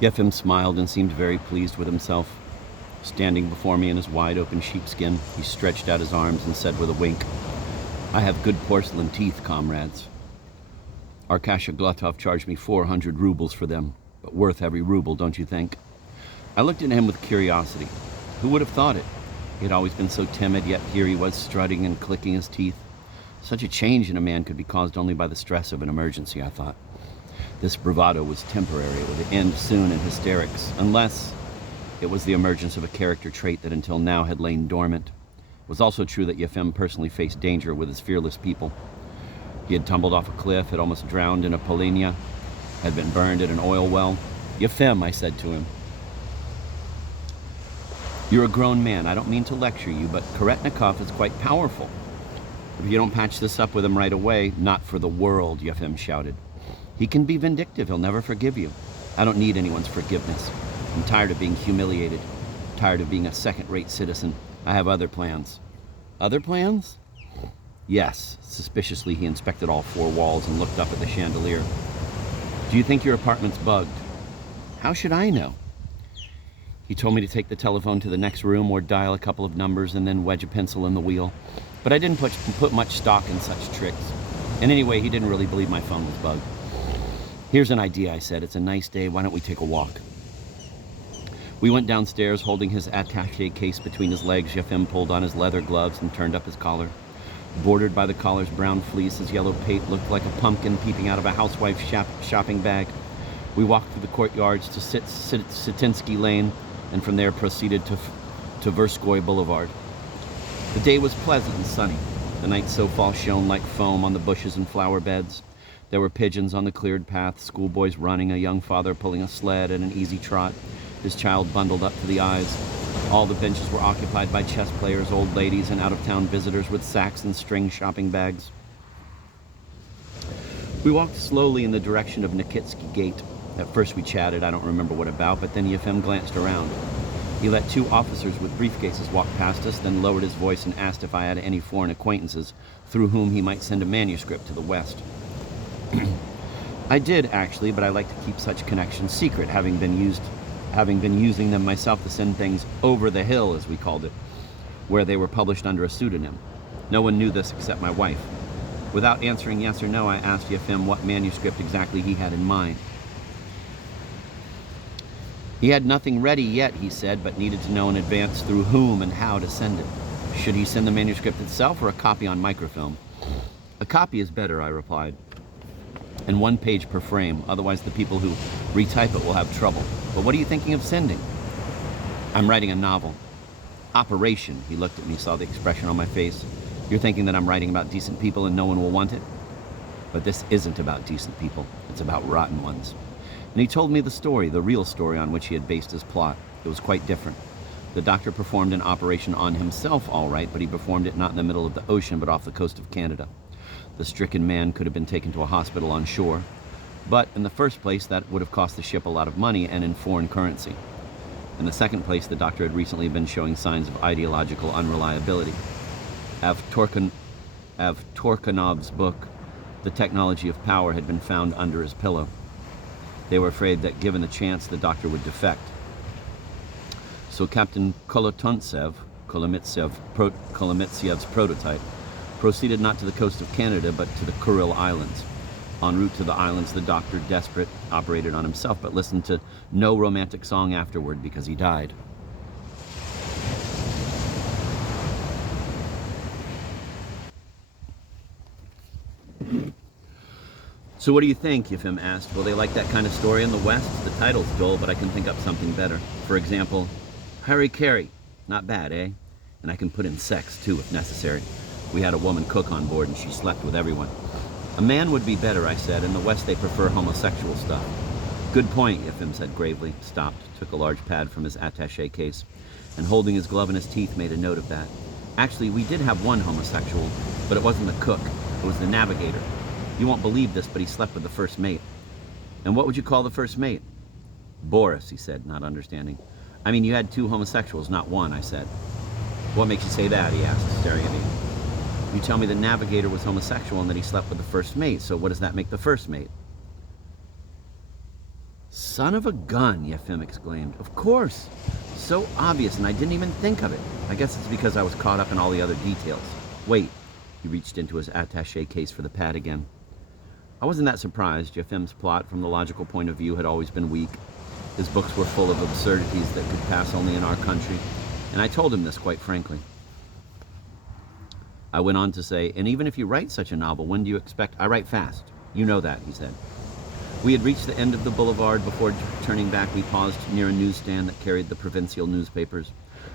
Yefim smiled and seemed very pleased with himself. Standing before me in his wide-open sheepskin, he stretched out his arms and said with a wink, "I have good porcelain teeth, comrades. Arkasha Glotov charged me 400 rubles for them, but worth every ruble, don't you think?" I looked at him with curiosity. Who would have thought it? He had always been so timid, yet here he was strutting and clicking his teeth. Such a change in a man could be caused only by the stress of an emergency, I thought. This bravado was temporary. It would end soon in hysterics, unless it was the emergence of a character trait that until now had lain dormant. It was also true that Yefim personally faced danger with his fearless people. He had tumbled off a cliff, had almost drowned in a polynya, had been burned at an oil well. "Yefim," I said to him, "you're a grown man. I don't mean to lecture you, but Karetnikov is quite powerful. If you don't patch this up with him right away—" "Not for the world," Yefim shouted. "He can be vindictive. He'll never forgive you. I don't need anyone's forgiveness. I'm tired of being humiliated, tired of being a second-rate citizen. I have other plans." "Other plans?" "Yes." Suspiciously, he inspected all four walls and looked up at the chandelier. "Do you think your apartment's bugged?" "How should I know?" He told me to take the telephone to the next room or dial a couple of numbers and then wedge a pencil in the wheel. But I didn't put much stock in such tricks. And anyway, he didn't really believe my phone was bugged. "Here's an idea," I said. "It's a nice day. Why don't we take a walk?" We went downstairs, holding his attaché case between his legs. Yefim pulled on his leather gloves and turned up his collar. Bordered by the collar's brown fleece, his yellow pate looked like a pumpkin peeping out of a housewife's shopping bag. We walked through the courtyards to Sitinsky Lane, and from there proceeded to Verskoy Boulevard. The day was pleasant and sunny. The night snowfall shone like foam on the bushes and flower beds. There were pigeons on the cleared path, schoolboys running, a young father pulling a sled at an easy trot, his child bundled up to the eyes. All the benches were occupied by chess players, old ladies, and out-of-town visitors with sacks and string shopping bags. We walked slowly in the direction of Nikitsky Gate. At first we chatted, I don't remember what about, but then Yefim glanced around. He let two officers with briefcases walk past us, then lowered his voice and asked if I had any foreign acquaintances through whom he might send a manuscript to the West. I did, actually, but I like to keep such connections secret, having been using them myself to send things over the hill, as we called it, where they were published under a pseudonym. No one knew this except my wife. Without answering yes or no, I asked Yefim what manuscript exactly he had in mind. He had nothing ready yet, he said, but needed to know in advance through whom and how to send it. Should he send the manuscript itself or a copy on microfilm? "A copy is better," I replied, "and 1 page per frame, otherwise the people who retype it will have trouble. But what are you thinking of sending?" "I'm writing a novel." "Operation," he looked at me, saw the expression on my face. "You're thinking that I'm writing about decent people and no one will want it?" "But this isn't about decent people, it's about rotten ones." And he told me the story, the real story on which he had based his plot. It was quite different. The doctor performed an operation on himself, all right, but he performed it not in the middle of the ocean, but off the coast of Canada. The stricken man could have been taken to a hospital on shore, but in the first place, that would have cost the ship a lot of money and in foreign currency. In the second place, the doctor had recently been showing signs of ideological unreliability. Torkanov's book, The Technology of Power, had been found under his pillow. They were afraid that given the chance, the doctor would defect. So Captain Kolomitzev's prototype proceeded not to the coast of Canada, but to the Kuril Islands. En route to the islands, the doctor, desperate, operated on himself, but listened to no romantic song afterward because he died. "So what do you think?" Yefim asked. "Will they like that kind of story in the West? The title's dull, but I can think up something better. For example, Harry Carey. Not bad, eh? And I can put in sex, too, if necessary. We had a woman cook on board, and she slept with everyone." "A man would be better," I said. "In the West, they prefer homosexual stuff." "Good point," Yefim said gravely, stopped, took a large pad from his attaché case, and holding his glove in his teeth, made a note of that. "Actually, we did have one homosexual, but it wasn't the cook. It was the navigator. You won't believe this, but he slept with the first mate." "And what would you call the first mate?" "Boris," he said, not understanding. "I mean, you had 2 homosexuals, not 1, I said. "What makes you say that?" he asked, staring at me. "You tell me the navigator was homosexual and that he slept with the first mate, so what does that make the first mate?" Son of a gun, Yefim exclaimed. Of course. So obvious, and I didn't even think of it. I guess it's because I was caught up in all the other details. Wait. He reached into his attaché case for the pad again. I wasn't that surprised. Yefim's plot, from the logical point of view, had always been weak. His books were full of absurdities that could pass only in our country, and I told him this quite frankly. I went on to say, and even if you write such a novel, when do you expect? I write fast. You know that, he said. We had reached the end of the boulevard. Before turning back, we paused near a newsstand that carried the provincial newspapers.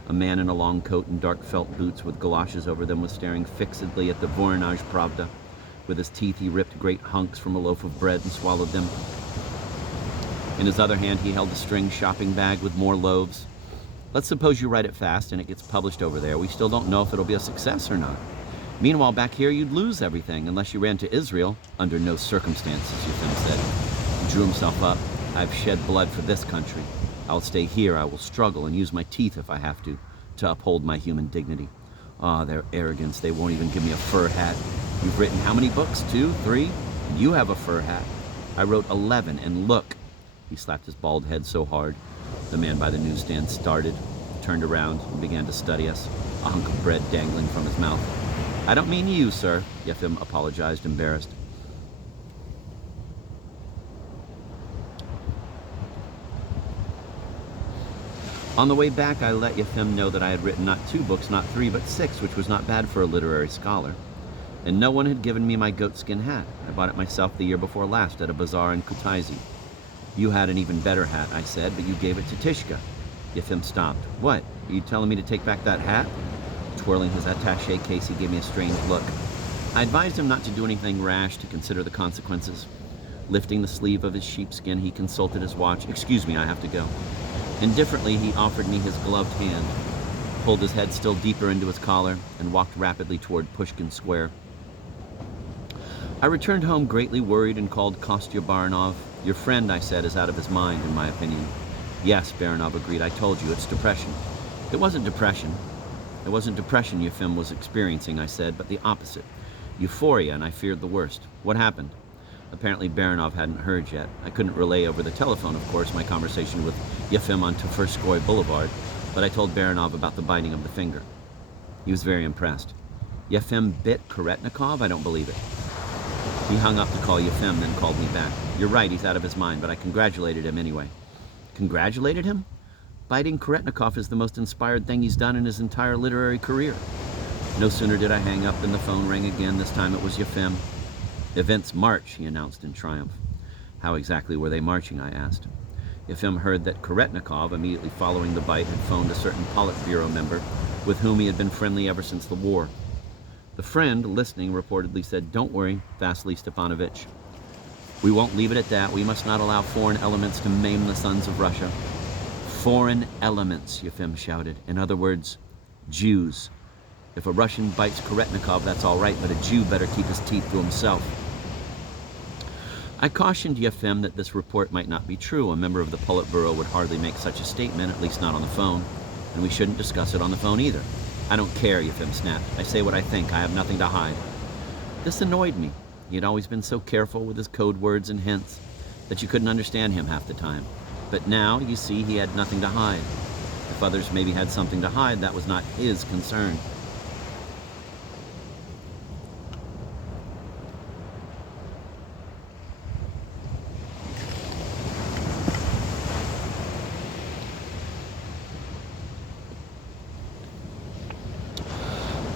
A man in a long coat and dark felt boots with galoshes over them was staring fixedly at the Voronezh Pravda. With his teeth, he ripped great hunks from a loaf of bread and swallowed them. In his other hand, he held a string shopping bag with more loaves. Let's suppose you write it fast and it gets published over there. We still don't know if it'll be a success or not. Meanwhile, back here, you'd lose everything unless you ran to Israel. Under no circumstances, Yefim said. He drew himself up. I've shed blood for this country. I'll stay here. I will struggle and use my teeth if I have to uphold my human dignity. Ah, their arrogance. They won't even give me a fur hat. You've written how many books? 2, 3? And you have a fur hat. I wrote 11, and look. He slapped his bald head so hard. The man by the newsstand started, turned around, and began to study us, a hunk of bread dangling from his mouth. I don't mean you, sir, Yefim apologized, embarrassed. On the way back, I let Yefim know that I had written not 2 books, not 3, but 6, which was not bad for a literary scholar. And no one had given me my goatskin hat. I bought it myself the year before last at a bazaar in Kutaisi. You had an even better hat, I said, but you gave it to Tishka. Yefim stopped. What? Are you telling me to take back that hat? Twirling his attaché case, he gave me a strange look. I advised him not to do anything rash, to consider the consequences. Lifting the sleeve of his sheepskin, he consulted his watch. Excuse me, I have to go. Indifferently, he offered me his gloved hand, pulled his head still deeper into his collar, and walked rapidly toward Pushkin Square. I returned home greatly worried and called Kostya Baranov. Your friend, I said, is out of his mind, in my opinion. Yes, Baranov agreed. I told you, it's depression. It wasn't depression. It wasn't depression Yefim was experiencing, I said, but the opposite. Euphoria, and I feared the worst. What happened? Apparently Baranov hadn't heard yet. I couldn't relay over the telephone, of course, my conversation with Yefim on Tverskoy Boulevard, but I told Baranov about the biting of the finger. He was very impressed. Yefim bit Karetnikov? I don't believe it. He hung up to call Yefim, then called me back. You're right, he's out of his mind, but I congratulated him anyway. Congratulated him? Biting Karetnikov is the most inspired thing he's done in his entire literary career. No sooner did I hang up than the phone rang again. This time it was Yefim. Events march, he announced in triumph. How exactly were they marching, I asked. Yefim heard that Karetnikov, immediately following the bite, had phoned a certain Politburo member with whom he had been friendly ever since the war. The friend, listening, reportedly said, Don't worry, Vasily Stepanovich. We won't leave it at that. We must not allow foreign elements to maim the sons of Russia. Foreign elements, Yefim shouted. In other words, Jews. If a Russian bites Karetnikov, that's all right, but a Jew better keep his teeth to himself. I cautioned Yefim that this report might not be true. A member of the Politburo would hardly make such a statement, at least not on the phone, and we shouldn't discuss it on the phone either. I don't care, Yefim snapped. I say what I think. I have nothing to hide. This annoyed me. He had always been so careful with his code words and hints that you couldn't understand him half the time. But now, you see, he had nothing to hide. If others maybe had something to hide, that was not his concern.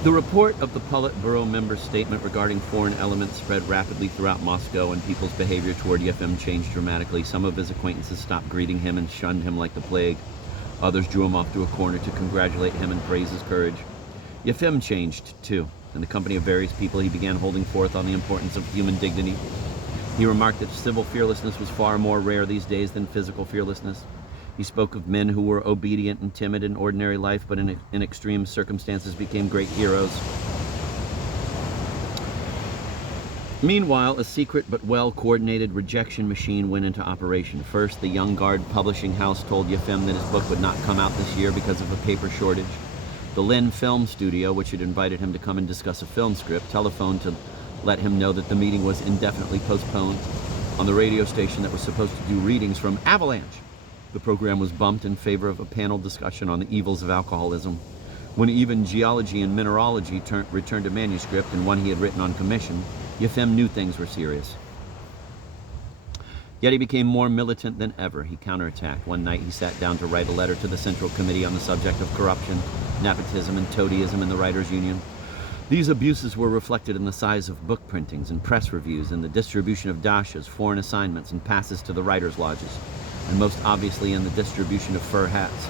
The report of the Politburo member's statement regarding foreign elements spread rapidly throughout Moscow, and people's behavior toward Yefim changed dramatically. Some of his acquaintances stopped greeting him and shunned him like the plague. Others drew him off to a corner to congratulate him and praise his courage. Yefim changed, too. In the company of various people, he began holding forth on the importance of human dignity. He remarked that civil fearlessness was far more rare these days than physical fearlessness. He spoke of men who were obedient and timid in ordinary life, but in extreme circumstances became great heroes. Meanwhile, a secret but well-coordinated rejection machine went into operation. First, the Young Guard publishing house told Yefim that his book would not come out this year because of a paper shortage. The Lynn Film Studio, which had invited him to come and discuss a film script, telephoned to let him know that the meeting was indefinitely postponed. On the radio station that was supposed to do readings from Avalanche, the program was bumped in favor of a panel discussion on the evils of alcoholism. When even Geology and Mineralogy returned a manuscript and one he had written on commission, Yefim knew things were serious. Yet he became more militant than ever. He counterattacked. One night he sat down to write a letter to the Central Committee on the subject of corruption, nepotism, and toadyism in the Writers' Union. These abuses were reflected in the size of book printings and press reviews and the distribution of dashas, foreign assignments, and passes to the writers' lodges, and most obviously in the distribution of fur hats.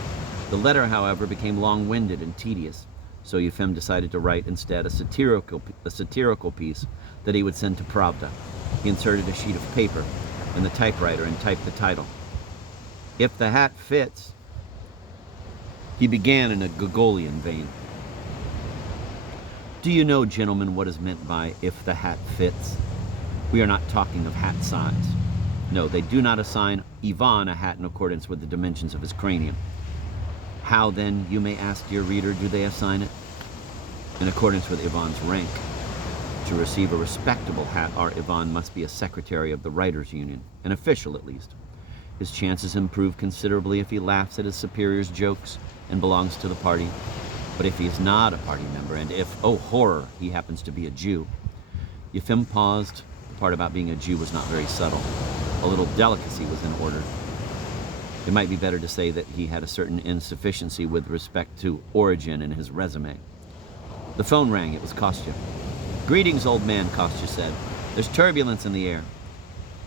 The letter, however, became long-winded and tedious, so Yefim decided to write instead a satirical piece that he would send to Pravda. He inserted a sheet of paper in the typewriter and typed the title. "If the hat fits." He began in a Gogolian vein. "Do you know, gentlemen, what is meant by 'if the hat fits'? We are not talking of hat size. No, they do not assign Ivan a hat in accordance with the dimensions of his cranium. How then, you may ask, dear reader, do they assign it? In accordance with Ivan's rank. To receive a respectable hat, our Ivan must be a secretary of the Writers' Union, an official at least. His chances improve considerably if he laughs at his superior's jokes and belongs to the party. But if he is not a party member, and if, oh horror, he happens to be a Jew." Yefim paused. The part about being a Jew was not very subtle. A little delicacy was in order. It might be better to say that he had a certain insufficiency with respect to origin in his resume. The phone rang. It was Kostya. "Greetings, old man," Kostya said. "There's turbulence in the air."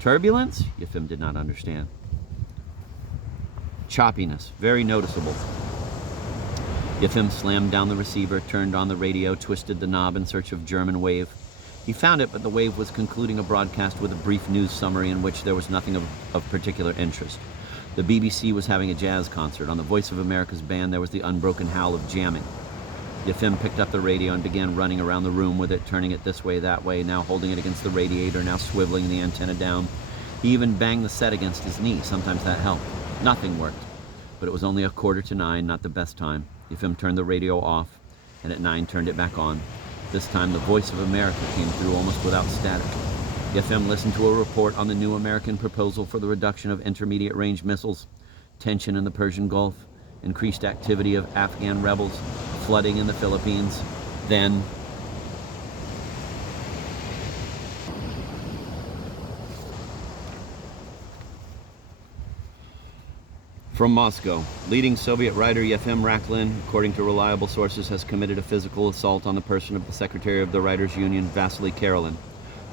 "Turbulence?" Yefim did not understand. "Choppiness, very noticeable." Yefim slammed down the receiver, turned on the radio, twisted the knob in search of German wave. He found it, but the wave was concluding a broadcast with a brief news summary in which there was nothing of particular interest. The BBC was having a jazz concert. On the Voice of America's band, there was the unbroken howl of jamming. Yefim picked up the radio and began running around the room with it, turning it this way, that way, now holding it against the radiator, now swiveling the antenna down. He even banged the set against his knee. Sometimes that helped. Nothing worked. But it was only 8:45, not the best time. Yefim turned the radio off, and at 9 turned it back on. This time the Voice of America came through almost without static. Yefim listened to a report on the new American proposal for the reduction of intermediate-range missiles, tension in the Persian Gulf, increased activity of Afghan rebels, flooding in the Philippines. Then from Moscow, leading Soviet writer Yefim Raklin, according to reliable sources, has committed a physical assault on the person of the Secretary of the Writers' Union, Vasily Karelin.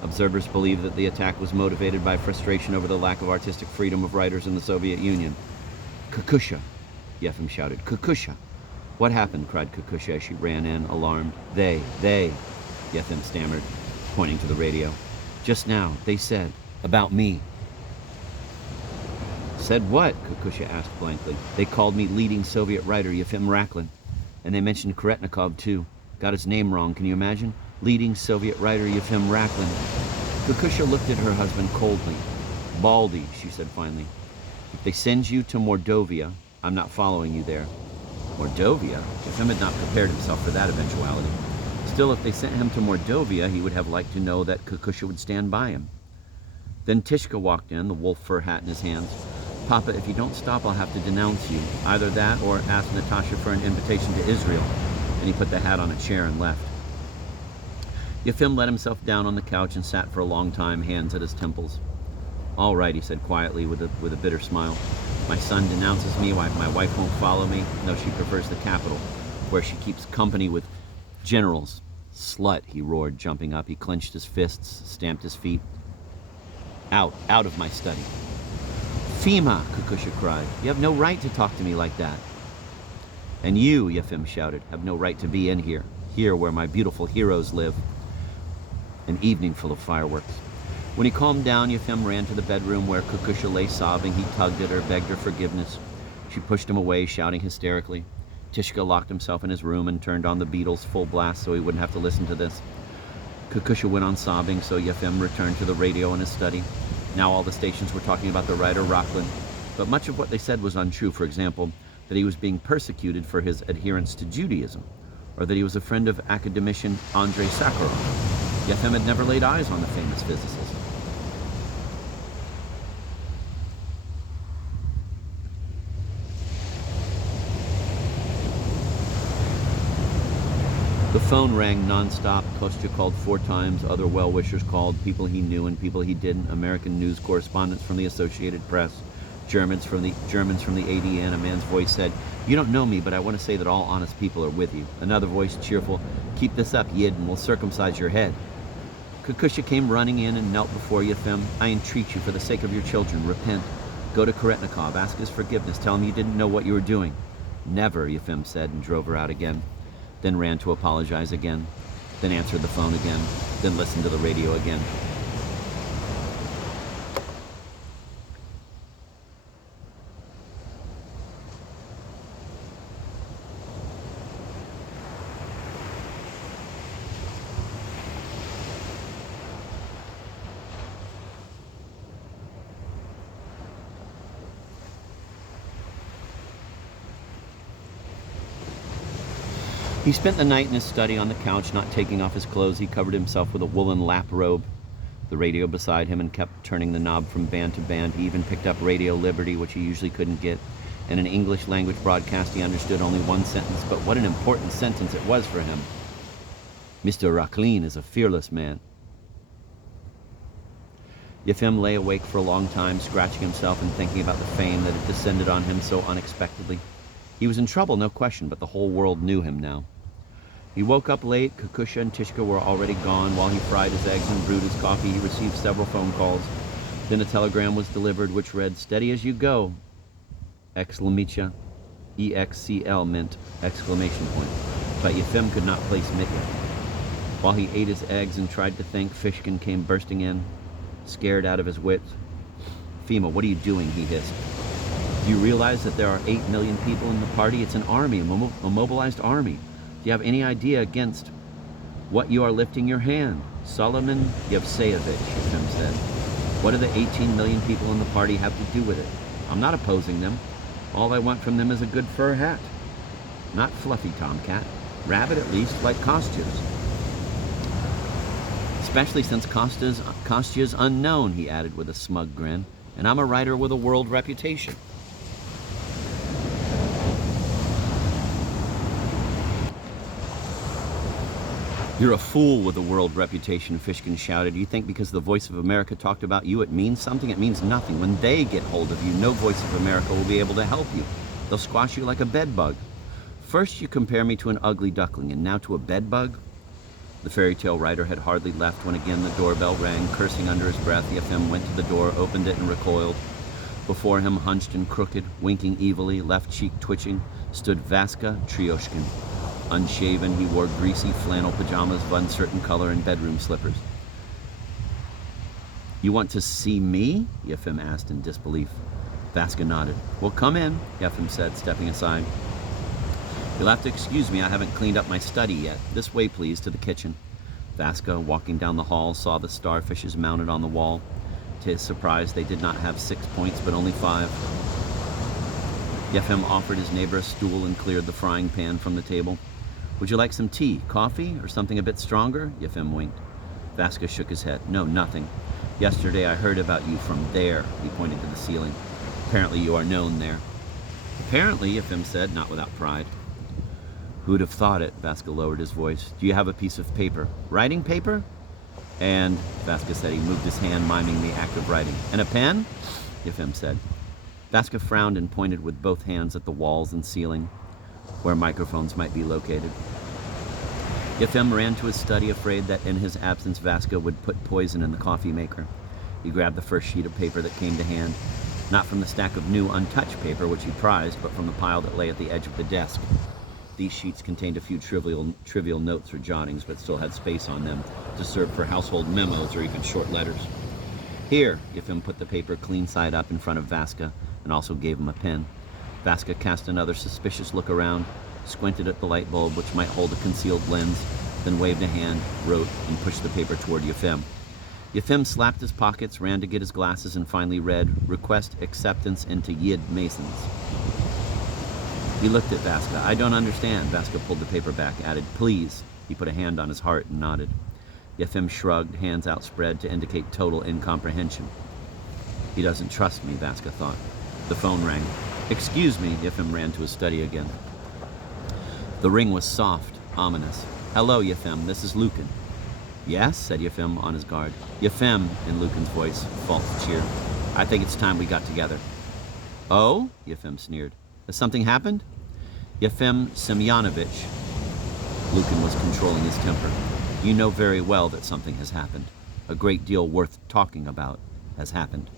Observers believe that the attack was motivated by frustration over the lack of artistic freedom of writers in the Soviet Union. "Kukusha!" Yefim shouted. "Kukusha!" "What happened?" cried Kukusha as she ran in, alarmed. They, Yefim stammered, pointing to the radio. "Just now, they said, about me." "Said what?" Kukusha asked blankly. "They called me leading Soviet writer Yefim Raklin. And they mentioned Karetnikov, too. Got his name wrong, can you imagine? Leading Soviet writer Yefim Raklin." Kukusha looked at her husband coldly. "Baldy," she said finally. "If they send you to Mordovia, I'm not following you there." Mordovia? Yefim had not prepared himself for that eventuality. Still, if they sent him to Mordovia, he would have liked to know that Kukusha would stand by him. Then Tishka walked in, the wolf fur hat in his hands. "Papa, if you don't stop, I'll have to denounce you. Either that or ask Natasha for an invitation to Israel." And he put the hat on a chair and left. Yefim let himself down on the couch and sat for a long time, hands at his temples. "All right," he said quietly with a bitter smile. "My son denounces me, my wife won't follow me. No, she prefers the capital, where she keeps company with generals." "Slut," he roared, jumping up. He clenched his fists, stamped his feet. Out of my study." "Fima," Kukusha cried, "you have no right to talk to me like that." "And you," Yefim shouted, "have no right to be in here where my beautiful heroes live." An evening full of fireworks. When he calmed down, Yefim ran to the bedroom where Kukusha lay sobbing. He tugged at her, begged her forgiveness. She pushed him away, shouting hysterically. Tishka locked himself in his room and turned on the Beatles full blast so he wouldn't have to listen to this. Kukusha went on sobbing, so Yefim returned to the radio in his study. Now all the stations were talking about the writer Raklin, but much of what they said was untrue. For example, that he was being persecuted for his adherence to Judaism, or that he was a friend of academician Andrei Sakharov. Yefim had never laid eyes on the famous physicist. phone rang nonstop. Kostya called 4 times. Other well-wishers called, people he knew and people he didn't. American news correspondents from the Associated Press, Germans from the ADN. A man's voice said, "You don't know me, but I want to say that all honest people are with you." Another voice, cheerful, "Keep this up, Yid, and we'll circumcise your head." Kakusha came running in and knelt before Yefim. "I entreat you, for the sake of your children, repent. Go to Karetnikov, ask his forgiveness, tell him you didn't know what you were doing." "Never," Yefim said, and drove her out again. Then ran to apologize again. Then answered the phone again. Then listened to the radio again. He spent the night in his study on the couch, not taking off his clothes. He covered himself with a woolen lap robe, the radio beside him, and kept turning the knob from band to band. He even picked up Radio Liberty, which he usually couldn't get, and an English language broadcast. He understood only one sentence, but what an important sentence it was for him. "Mr. Rakhlin is a fearless man." Yefim lay awake for a long time, scratching himself and thinking about the fame that had descended on him so unexpectedly. He was in trouble, no question, but the whole world knew him now. He woke up late. Kakusha and Tishka were already gone. While he fried his eggs and brewed his coffee, he received several phone calls. Then a telegram was delivered, which read, "Steady as you go!" Exclamation. EXCL meant exclamation point. But Yefim could not place Mitya. While he ate his eggs and tried to think, Fishkin came bursting in, scared out of his wits. "Fima, what are you doing?" he hissed. "Do you realize that there are 8 million people in the party? It's an army, a mobilized army. Do you have any idea against what you are lifting your hand?" "Solomon Yevseyevich," Yefim said. "What do the 18 million people in the party have to do with it? I'm not opposing them. All I want from them is a good fur hat. Not fluffy tomcat. Rabbit at least, like Kostya's. Especially since Kostya's unknown," he added with a smug grin. "And I'm a writer with a world reputation." "You're a fool with a world reputation," Fishkin shouted. "You think because the Voice of America talked about you, it means something? It means nothing. When they get hold of you, no Voice of America will be able to help you. They'll squash you like a bedbug. First you compare me to an ugly duckling, and now to a bedbug?" The fairy tale writer had hardly left when again the doorbell rang. Cursing under his breath, Yefim went to the door, opened it, and recoiled. Before him, hunched and crooked, winking evilly, left cheek twitching, stood Vaska Tryoshkin. Unshaven, he wore greasy flannel pajamas of uncertain color and bedroom slippers. "You want to see me?" Yefim asked in disbelief. Vaska nodded. "Well, come in," Yefim said, stepping aside. "You'll have to excuse me, I haven't cleaned up my study yet. This way, please, to the kitchen." Vaska, walking down the hall, saw the starfishes mounted on the wall. To his surprise, they did not have 6 points, but only 5. Yefim offered his neighbor a stool and cleared the frying pan from the table. "Would you like some tea, coffee, or something a bit stronger?" Yefim winked. Vaska shook his head. "No, nothing. Yesterday I heard about you from there," he pointed to the ceiling. "Apparently you are known there." "Apparently," Yefim said, not without pride. "Who'd have thought it?" Vaska lowered his voice. "Do you have a piece of paper? Writing paper?" "And," Vaska said. He moved his hand, miming the act of writing. "And a pen?" Yefim said. Vaska frowned and pointed with both hands at the walls and ceiling, where microphones might be located. Yefim ran to his study, afraid that in his absence Vaska would put poison in the coffee maker. He grabbed the first sheet of paper that came to hand, not from the stack of new, untouched paper which he prized, but from the pile that lay at the edge of the desk. These sheets contained a few trivial notes or jottings, but still had space on them to serve for household memos or even short letters. "Here," Yefim put the paper clean side up in front of Vaska and also gave him a pen. Vaska cast another suspicious look around, squinted at the light bulb, which might hold a concealed lens, then waved a hand, wrote, and pushed the paper toward Yefim. Yefim slapped his pockets, ran to get his glasses, and finally read, "Request acceptance into Yid Masons." He looked at Vaska. "I don't understand." Vaska pulled the paper back, added, "Please." He put a hand on his heart and nodded. Yefim shrugged, hands outspread to indicate total incomprehension. He doesn't trust me, Vaska thought. The phone rang. "Excuse me," Yefim ran to his study again. The ring was soft, ominous. Hello, Yefim, this is Lucan. Yes, said Yefim on his guard. Yefim, in Lucan's voice, false cheer. I think it's time we got together. Oh? Yefim sneered. Has something happened? Yefim Semyonovich. Lucan was controlling his temper. You know very well that something has happened. A great deal worth talking about has happened.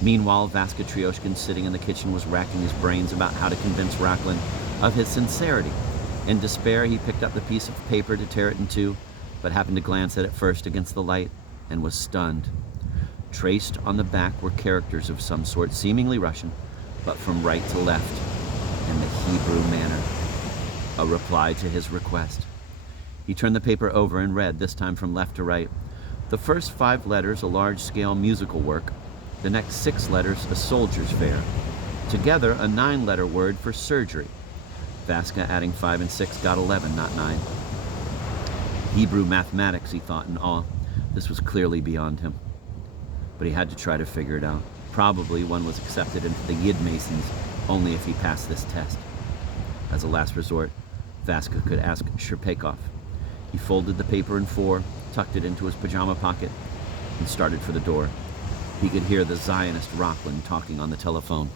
Meanwhile, Vaska Tryoshkin, sitting in the kitchen, was racking his brains about how to convince Rachlin of his sincerity. In despair, he picked up the piece of paper to tear it in two, but happened to glance at it first against the light and was stunned. Traced on the back were characters of some sort, seemingly Russian, but from right to left, in the Hebrew manner. A reply to his request. He turned the paper over and read, this time from left to right. The first 5 letters, a large-scale musical work. The next 6 letters, a soldier's fair. Together, a 9-letter word for surgery. Vaska, adding 5 and 6, got 11, not 9. Hebrew mathematics, he thought in awe. This was clearly beyond him. But he had to try to figure it out. Probably one was accepted into the Yid Masons only if he passed this test. As a last resort, Vaska could ask Sherpakov. He folded the paper in 4, tucked it into his pajama pocket, and started for the door. He could hear the Zionist Rachlin talking on the telephone.